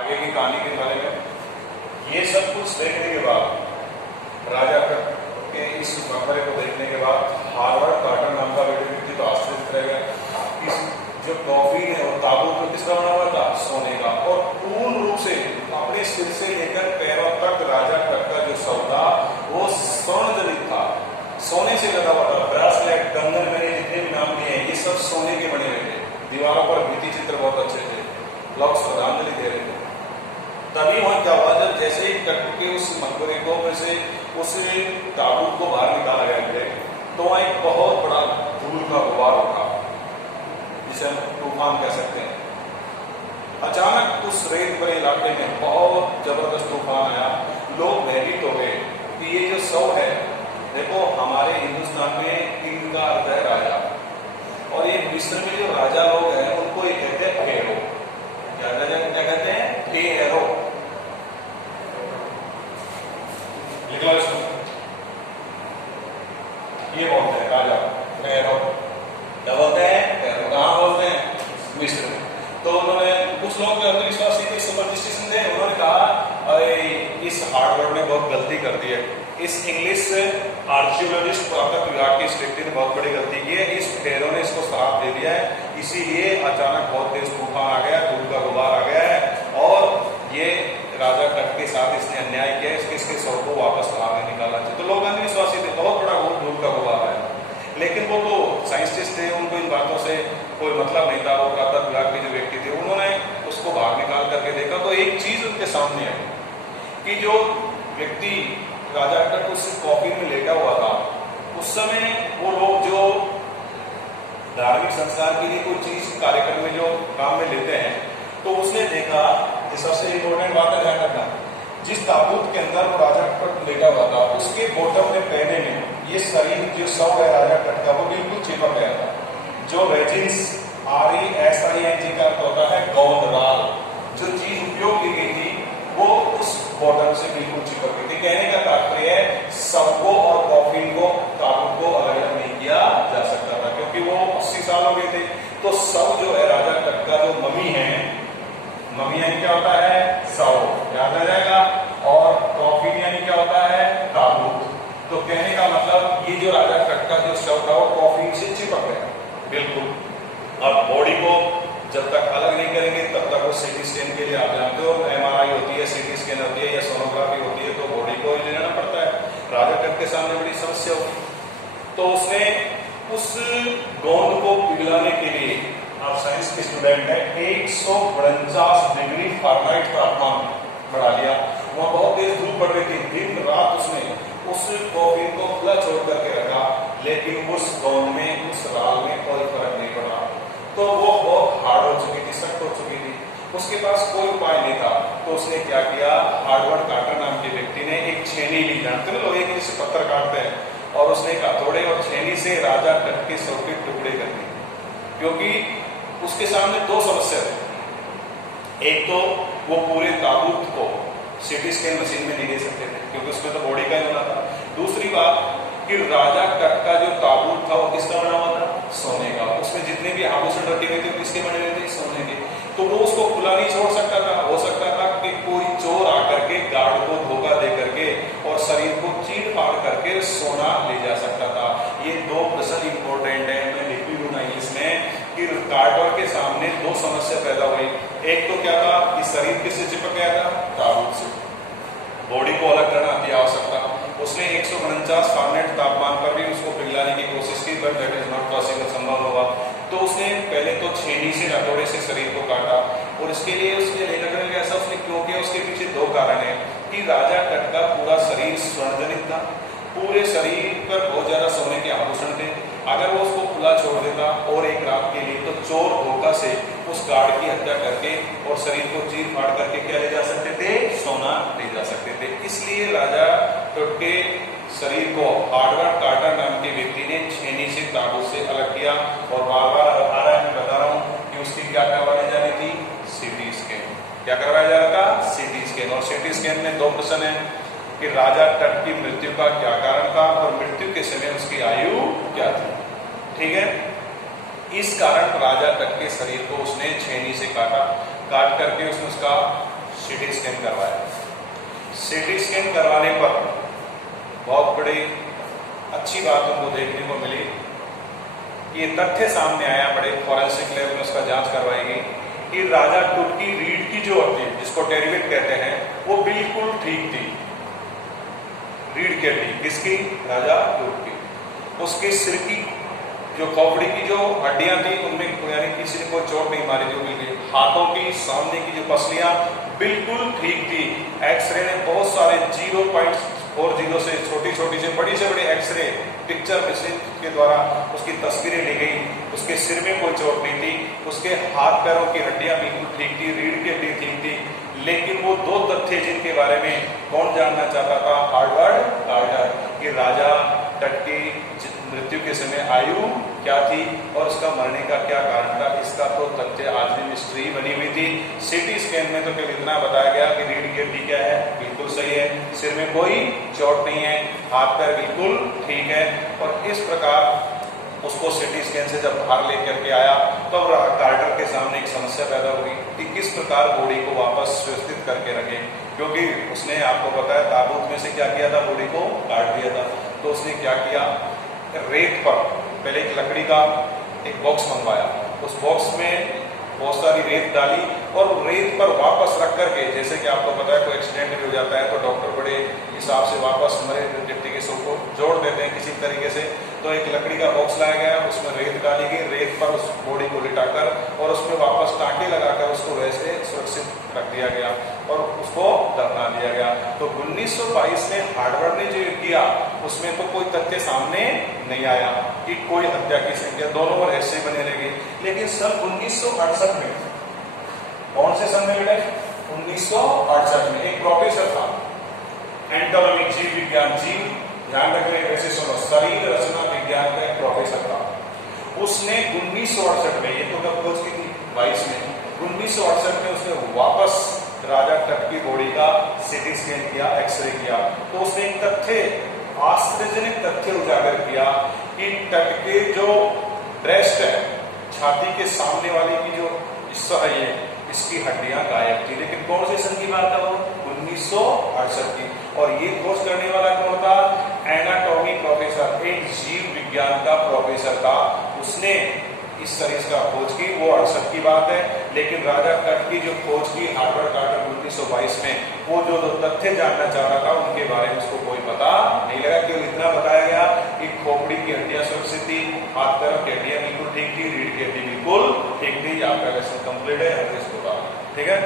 आगे की कहानी के बारे में ये सब कुछ देखने के बाद राजा के इस मकबरे को देखने के बाद हार्वर्ड कार्टर नाम का व्यक्ति तो आश्चर्य रहेगा। इस जो कॉफिन है वो ताबूत में किसका बना हुआ था? सोने का। और पूर्ण रूप से अपने सिर से लेकर पैरों तक राजा का जो शव था वो स्वर्ण जड़ित था, सोने से लगा हुआ था। ब्रासलेट, कंगन, मैंने जितने भी नाम लिए हैं ये सब सोने के बने हुए थे। दीवारों पर भित्ति चित्र बहुत अच्छे थे, लोग श्रद्धांजलि दे रहे थे। तभी वहां क्या हुआ, जब जैसे ही कट के उस मकबरे को में से उस ताबूत को बाहर निकाला गया तो वहां एक बहुत बड़ा धूल का गुबार उठा, जिसे हम तूफान कह सकते हैं। अचानक उस रेत भरे इलाके में बहुत जबरदस्त तूफान आया। लोग भयभीत हो गए कि ये जो शव है, देखो हमारे हिंदुस्तान में किंग का अर्थ है राजा, और ये मिस्र में जो राजा लोग हैं उनको ये कहते हैं फेरो। क्या कहते हैं? फेरो। लिख लो इसको, ये बोलते हैं राजा फेरो। क्या बोलते हैं? फेरो। कहाँ बोलते हैं? मिस्र में। तो उन्होंने कुछ लोग जो अंधविश्वासी थे, सुपरस्टिशन थे, उन्होंने कहा अरे इस हार्वर्ड ने बहुत गलती कर दी है, इस इंग्लिश आर्कियोलॉजिस्ट पुरातत्व विभाग की इस व्यक्ति ने बहुत बड़ी गलती की है, इस फेरो ने इसको श्राप दे दिया है, इसीलिए अचानक बहुत तेज तूफान आ गया, धूल का गुबार आ गया है और ये राजा कट के साथ इसने अन्याय किया, इसके शव को वापस बाहर में निकाला चाहिए। तो लोग अंधविश्वासी थे, बहुत बड़ा धूल का गुबार आया। लेकिन वो तो साइंटिस्ट थे, उनको इन बातों से कोई मतलब नहीं था। वो पुरातत्व विभाग के जो व्यक्ति थे उन्होंने उसको बाहर निकाल करके देखा तो एक चीज उनके सामने आई कि जो व्यक्ति राजा कट उस कॉफिन में लेटा हुआ था, उस समय वो लोग जो धार्मिक संस्कार के लिए कोई चीज कार्यक्रम में जो काम में लेते हैं, तो उसने देखा, ये सबसे इंपॉर्टेंट बात है ध्यान रखना, जिस ताबूत के अंदर वो राजा कट लेटा हुआ था उसके बॉटम में पहने में ये शरीर जो शव है राजा कट का वो बिल्कुल चिपक गया था। जो रेजिन्स RESING का अर्थ होता है गोंद, राल, जो चीज उपयोग की गई थी वो उस बॉटम से बिल्कुल चिपक गई थी। कहने का तात्पर्य है शव को और कॉफिन को, ताबूत को अलग अलग नहीं किया जा सकता था, क्योंकि वो 80 साल हो गए थे। तो शव जो है राजा कट का जो मम्मी है, मम्मी यानी क्या होता है? शव, याद रह जाएगा। और कॉफिन यानी क्या होता है? ताबूत। तो कहने का मतलब ये जो राजा कट का जो शव था वो कॉफिन से चिपक गया बिल्कुल। अब बॉडी को जब तक अलग नहीं करेंगे तब तक वो सीटी स्कैन के लिए आप जानते हो MRI होती है, सीटी स्कैन होती है या सोनोग्राफी होती है, तो बॉडी को ही लेना पड़ता है। राजा कट के सामने बड़ी समस्या होगी, तो उसने उस गोंद को पिघलाने के लिए, आप साइंस के स्टूडेंट है, 149 डिग्री फ़ारेनहाइट तापमान बढ़ा लिया। वहां बहुत तेज धूप पड़ रही थी, दिन रात उसने उस कॉफिन को खुला छोड़ करके रखा, लेकिन उस गोंद में, उस राल में कोई फर्क नहीं पड़ा। तो वो बहुत हार्ड हो चुकी थी, सख्त हो चुकी थी, उसके पास कोई उपाय नहीं था। तो उसने क्या किया, हार्वर्ड कार्टर नाम के व्यक्ति ने एक छेनी ली, जानते हो लोहे की जिससे पत्थर काटते हैं, और उसने एक हथौड़े और छेनी से राजा कट के शव के टुकड़े कर दिए। क्योंकि उसके सामने दो समस्या थी, एक तो वो पूरे ताबूत को सीटी स्कैन मशीन में नहीं दे सकते थे क्योंकि उसमें तो बॉडी का ही होना था। दूसरी बात कि राजा कट का जो ताबूत था वो किसका बना हुआ था? सोने का। उसमें जितने भी आभूषण रखे हुए थे किसके बने हुए थे? सोने के। तो वो उसको खुला नहीं छोड़ सकता था। हो सकता था कि कोई चोर आकर के गार्ड को धोखा दे करके और शरीर को चीर फाड़ करके सोना ले जा सकता था। ये दो प्रश्न इंपॉर्टेंट है, मैं लिख भी दूंगा इंग्लिश में कि कार्टर के सामने दो समस्या पैदा हुई। एक तो क्या था कि शरीर किससे चिपक गया था? ताबूत से। बॉडी को अलग करना अति आवश्यकता। उसने 149 फ़ारेनहाइट तापमान पर भी उसको पिघलाने की कोशिश की, but that is not possible, संभव होगा। तो उसने पहले तो छेनी से, हथौड़े से शरीर को काटा, और इसके लिए उसने नहीं लगने लगा ऐसा उसने क्यों किया? उसके पीछे दो कारण है कि राजा कट का पूरा शरीर स्वर्णजनित था, पूरे शरीर पर बहुत ज्यादा सोने के आभूषण थे। अगर वो उसको खुला छोड़ देता और एक रात के लिए, तो चोर धोखा से उस गार्ड की हत्या करके और शरीर को चीर फाड़ करके क्या ले जा सकते थे? सोना ले जा सकते थे। इसलिए राजा कट के शरीर को हार्वर्ड कार्टर नाम के व्यक्ति ने छेनी से, ताबूत से अलग किया। और बार बार आ रहा है, मैं बता रहा हूँ कि उसकी क्या करवाने जानी थी? CT scan. क्या करवाया जा रहा था? CT scan. और सीटी स्कैन में दो प्रश्न है कि राजा कट की मृत्यु का क्या कारण था और मृत्यु के समय उसकी आयु क्या थी। ठीक है, इस कारण राजा कट के शरीर को उसने छेनी से काटा, काट करके उसने उसका सीटी स्कैन करवाया। सीटी स्कैन करवाने पर बहुत बड़ी अच्छी बात उनको देखने को मिली। ये तथ्य सामने आया, बड़े फॉरेंसिक लैब में उसका जांच करवाई गई कि राजा टुट की रीढ़ की जो होती है, जिसको टेरिवेट कहते हैं, वो बिल्कुल ठीक थी। रीढ़ की हड्डी किसकी? राजा टुट की। उसके सिर की जो खोपड़ी की जो हड्डियां थी उनमें यानी किसी ने कोई चोट नहीं मारी थी बिल्कुल। हाथों की सामने की जो पसलियां बिल्कुल ठीक थी। एक्सरे ने बहुत सारे 0.40 से छोटी छोटी से बड़ी एक्सरे पिक्चर मशीन के द्वारा उसकी तस्वीरें ली गई। उसके सिर में कोई चोट नहीं थी, उसके हाथ पैरों की हड्डियां बिल्कुल ठीक थी, रीढ़ की हड्डी ठीक थी। लेकिन वो दो तथ्य जिनके बारे में कौन जानना चाहता था? हार्वर्ड कार्टर, कि राजा टट की मृत्यु के समय आयु क्या थी और उसका मरने का क्या कारण था। इसका तो तथ्य आज भी मिस्ट्री बनी हुई थी। सीटी स्कैन में तो केवल इतना बताया गया कि रीढ़ की हड्डी क्या है, बिल्कुल सही है, सिर में कोई चोट नहीं है, हाथ पैर बिल्कुल ठीक है। और इस प्रकार उसको सीटी स्कैन से जब बाहर लेकर के आया तो कार्टर के सामने एक समस्या पैदा हुई कि किस प्रकार बॉडी को वापस व्यवस्थित करके रखे, क्योंकि उसने आपको पता है ताबूत में से क्या किया था? बॉडी को काट दिया था। तो उसने क्या किया? रेत पर पहले एक लकड़ी का एक बॉक्स मंगवाया, उस बॉक्स में बहुत सारी रेत डाली और रेत पर वापस रख करके, जैसे कि आपको पता है कोई एक्सीडेंट भी हो जाता है तो डॉक्टर बड़े हिसाब से वापस मरे व्यक्ति के शव को जोड़ देते हैं किसी तरीके से। तो एक लकड़ी का बॉक्स लाया गया, उसमें रेत डाली गई, रेत पर उस बॉडी को लिटाकर और उसमें वापस टाँके लगाकर उसको वैसे सुरक्षित रख दिया गया और उसको दफना दिया गया। तो 1922 में हार्वर्ड ने जो किया उसमें तो कोई तथ्य सामने नहीं आया कि कोई हत्या की संख्या, दोनों रहस्य बने रह गए। लेकिन सन 1968 में, कौन से सन में बेटा? 1968 में एक प्रोफेसर था, एंटोनॉमी, जीव विज्ञान, जीव ध्यान रखने वैसे सुनो, शरीर रचना विज्ञान का एक प्रोफेसर था। उसने 1968 में, ये तो कब खोज की थी? 22 में, 1968 में उसने वापस राजा टट की बॉडी का सीटी स्कैन किया, एक्सरे किया। तो उसने एक तथ्य, आश्चर्यजनक तथ्य उजागर किया कि टट के जो ब्रेस्ट है, छाती के सामने वाली की जो हिस्सा है, ये इसकी हड्डियां गायब थी। लेकिन कौन से सन की बात है? वो 1968 की। और ये खोज करने वाला कौन था? एनाटॉमी प्रोफेसर, एक जीव विज्ञान का प्रोफेसर था। उसने इस शरीर का खोज की, वो 68 की बात है। लेकिन राजा टट की जो खोज की हार्वर्ड कार्टर 1922 में, वो जो तथ्य जानना चाह रहा था उनके बारे में उसको कोई पता नहीं लगा। केवल इतना बताया गया कि खोपड़ी की हड्डियां सुरक्षित थी, हाथ पैरों की हड्डियां बिल्कुल ठीक थी, रीढ़ की हड्डी बिल्कुल ठीक थी। आपका लेसन कंप्लीट है, इसको ठीक है।